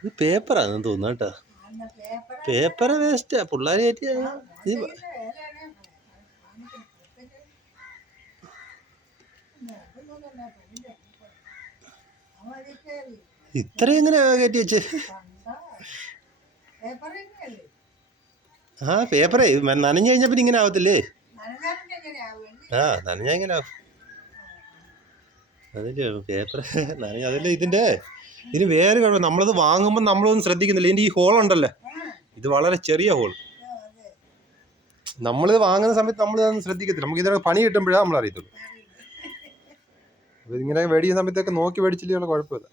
ഇത് പേപ്പറാണെന്ന് തോന്നുന്നു കേട്ടോ. പേപ്പർ വേസ്റ്റാ പിള്ളേർ കയറ്റി. ഇത്രയും എങ്ങനെ കയറ്റി വെച്ച്? ആ പേപ്പറേ നനഞ്ഞു കഴിഞ്ഞാൽ പിന്നെ ഇങ്ങനെ ആവത്തില്ലേ? ആ നനഞ്ഞാ ഇങ്ങനെ ആവും. അതല്ലേ പേപ്പർ നനഞ്ഞ. അതല്ലേ ഇതിന് വേറെ കുഴപ്പം. നമ്മളത് വാങ്ങുമ്പോൾ നമ്മളൊന്നും ശ്രദ്ധിക്കുന്നില്ല. ഇതിൻ്റെ ഈ ഹോളുണ്ടല്ലോ, ഇത് വളരെ ചെറിയ ഹോൾ. നമ്മളിത് വാങ്ങുന്ന സമയത്ത് നമ്മളിതൊന്നും ശ്രദ്ധിക്കത്തില്ല. നമുക്ക് ഇതിനൊക്കെ പണി കിട്ടുമ്പോഴാണ് നമ്മൾ അറിയത്തുള്ളൂ. അപ്പോൾ ഇതിങ്ങനെ മേടിക്കുന്ന സമയത്തൊക്കെ നോക്കി മേടിച്ചില്ലേ കുഴപ്പമില്ല.